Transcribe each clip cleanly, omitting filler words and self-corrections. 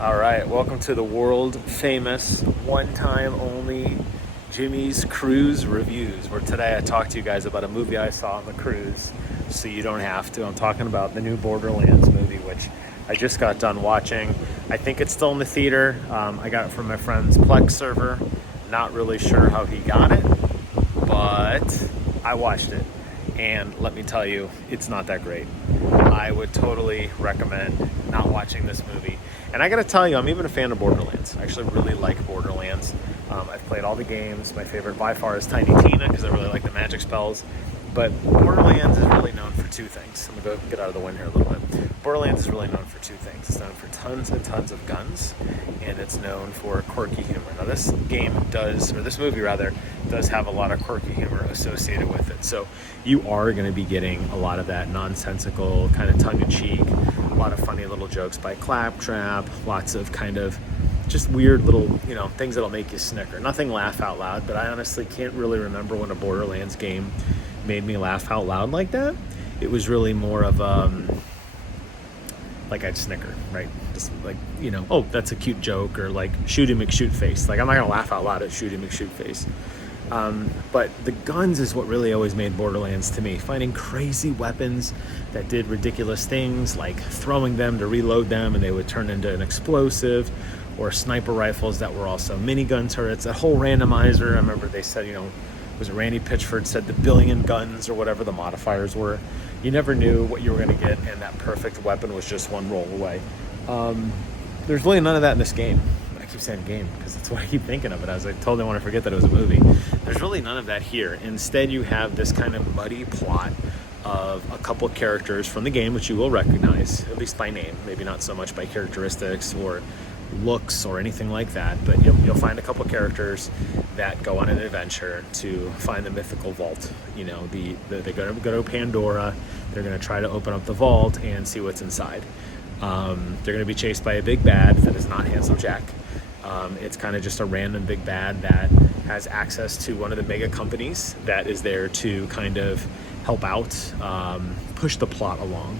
All right, welcome to the world famous, one time only Jimmy's Cruise Reviews, where today I talk to you guys about a movie I saw on the cruise, so you don't have to. I'm talking about the new Borderlands movie, which I just got done watching. I think it's still in the theater. I got it from my friend's Plex server. Not really sure how he got it, but I watched it. And let me tell you, it's not that great. I would totally recommend not watching this movie. And I gotta tell you, I'm even a fan of Borderlands. I actually really like Borderlands. I've played all the games. My favorite by far is Tiny Tina because I really like the magic spells. But Borderlands is really known for two things. I'm gonna go get out of the wind here a little bit. Borderlands is really known for two things. It's known for tons and tons of guns, and it's known for quirky humor. Now this movie rather, does have a lot of quirky humor associated with it. So you are gonna be getting a lot of that nonsensical, kind of tongue-in-cheek, a lot of funny little jokes by Claptrap, lots of kind of just weird little, things that'll make you snicker. Nothing laugh out loud, but I honestly can't really remember when a Borderlands game made me laugh out loud like that. It was really more of like I'd snicker, right? Just like, oh, that's a cute joke, or like Shooty McShootface. Like I'm not gonna laugh out loud at Shooty McShootface. But the guns is what really always made Borderlands to me. Finding crazy weapons that did ridiculous things, like throwing them to reload them and they would turn into an explosive, or sniper rifles that were also minigun turrets. That whole randomizer, I remember they said, was it Randy Pitchford said the billion guns or whatever the modifiers were. You never knew what you were going to get, and that perfect weapon was just one roll away. There's really none of that in this game. I keep saying game because that's what I keep thinking of it as. I totally want to forget that it was a movie. There's really none of that here. Instead, you have this kind of muddy plot of a couple characters from the game, which you will recognize, at least by name, maybe not so much by characteristics or looks or anything like that, but you'll find a couple characters that go on an adventure to find the mythical vault. They're going to go to Pandora. They're going to try to open up the vault and see what's inside. They're going to be chased by a big bad that is not Handsome Jack. It's kind of just a random big bad that has access to one of the mega companies that is there to kind of help out, push the plot along.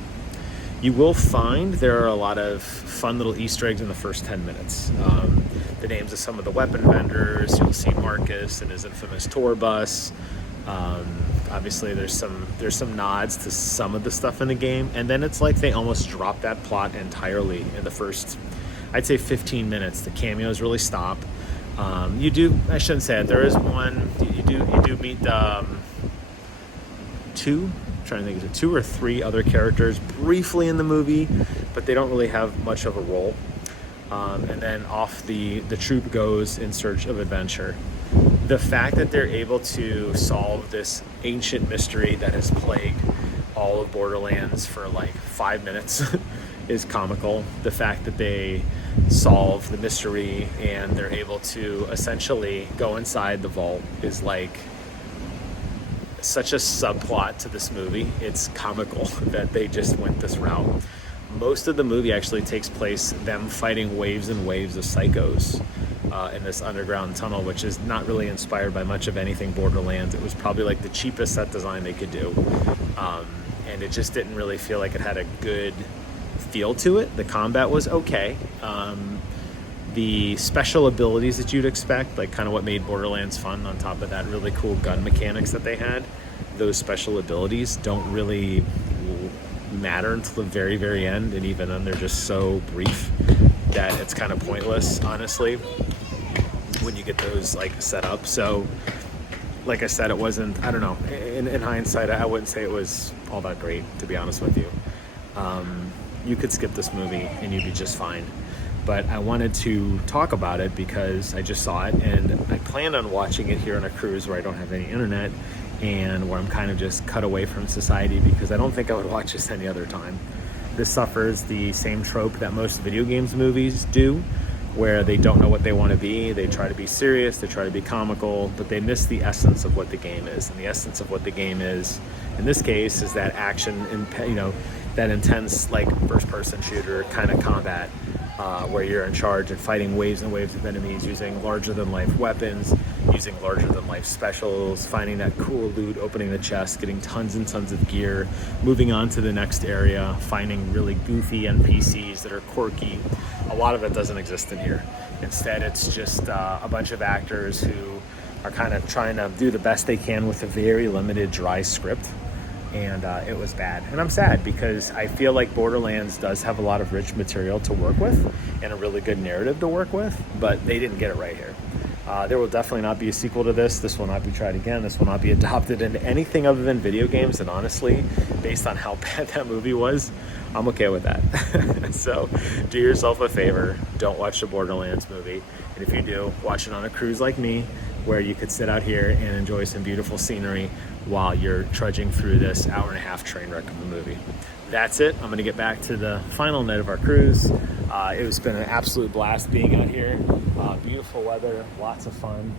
You will find there are a lot of fun little Easter eggs in the first 10 minutes. The names of some of the weapon vendors. You'll see Marcus and his infamous tour bus. Obviously, there's some nods to some of the stuff in the game, and then it's like they almost drop that plot entirely in the first, I'd say, 15 minutes. The cameos really stop. I shouldn't say it. There is one. You do meet two. Trying to think, is it 2 or 3 other characters briefly in the movie, but they don't really have much of a role. And then off the troop goes in search of adventure. The fact that they're able to solve this ancient mystery that has plagued all of Borderlands for like 5 minutes is comical. The fact that they solve the mystery and they're able to essentially go inside the vault is like such a subplot to this movie. It's comical that they just went this route. Most of the movie actually takes place them fighting waves and waves of psychos in this underground tunnel, which is not really inspired by much of anything Borderlands. It was probably like the cheapest set design they could do, and it just didn't really feel like it had a good feel to it. The combat was okay. The special abilities that you'd expect, like kind of what made Borderlands fun, on top of that really cool gun mechanics that they had, those special abilities don't really matter until the very, very end, and even then they're just so brief that it's kind of pointless, honestly, when you get those like set up. So like I said, it wasn't, I don't know, in hindsight, I wouldn't say it was all that great, to be honest with you. You could skip this movie and you'd be just fine. But I wanted to talk about it because I just saw it, and I planned on watching it here on a cruise where I don't have any internet and where I'm kind of just cut away from society, because I don't think I would watch this any other time. This suffers the same trope that most video games movies do, where they don't know what they want to be. They try to be serious, they try to be comical, but they miss the essence of what the game is. And the essence of what the game is, in this case, is that action and, that intense, like, first-person shooter kind of combat, where you're in charge and fighting waves and waves of enemies using larger-than-life weapons, using larger-than-life specials, finding that cool loot, opening the chest, getting tons and tons of gear, moving on to the next area, finding really goofy NPCs that are quirky, a lot of it doesn't exist in here. Instead, it's just a bunch of actors who are kind of trying to do the best they can with a very limited, dry script. And it was bad. And I'm sad because I feel like Borderlands does have a lot of rich material to work with and a really good narrative to work with, but they didn't get it right here. There will definitely not be a sequel to this. This will not be tried again. This will not be adopted into anything other than video games. And honestly, based on how bad that movie was, I'm okay with that. So do yourself a favor. Don't watch the Borderlands movie. And if you do, watch it on a cruise like me, where you could sit out here and enjoy some beautiful scenery while you're trudging through this hour-and-a-half train wreck of a movie. That's it. I'm going to get back to the final night of our cruise. It has been an absolute blast being out here. Beautiful weather, lots of fun.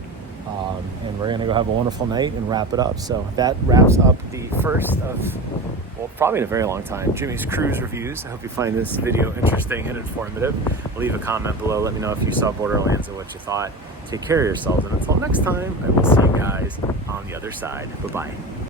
And we're going to go have a wonderful night and wrap it up. So that wraps up the first of, well, probably in a very long time, Jimmy's cruise reviews. I hope you find this video interesting and informative. Leave a comment below. Let me know if you saw Borderlands and what you thought. Take care of yourselves. And until next time, I will see you guys on the other side. Bye-bye.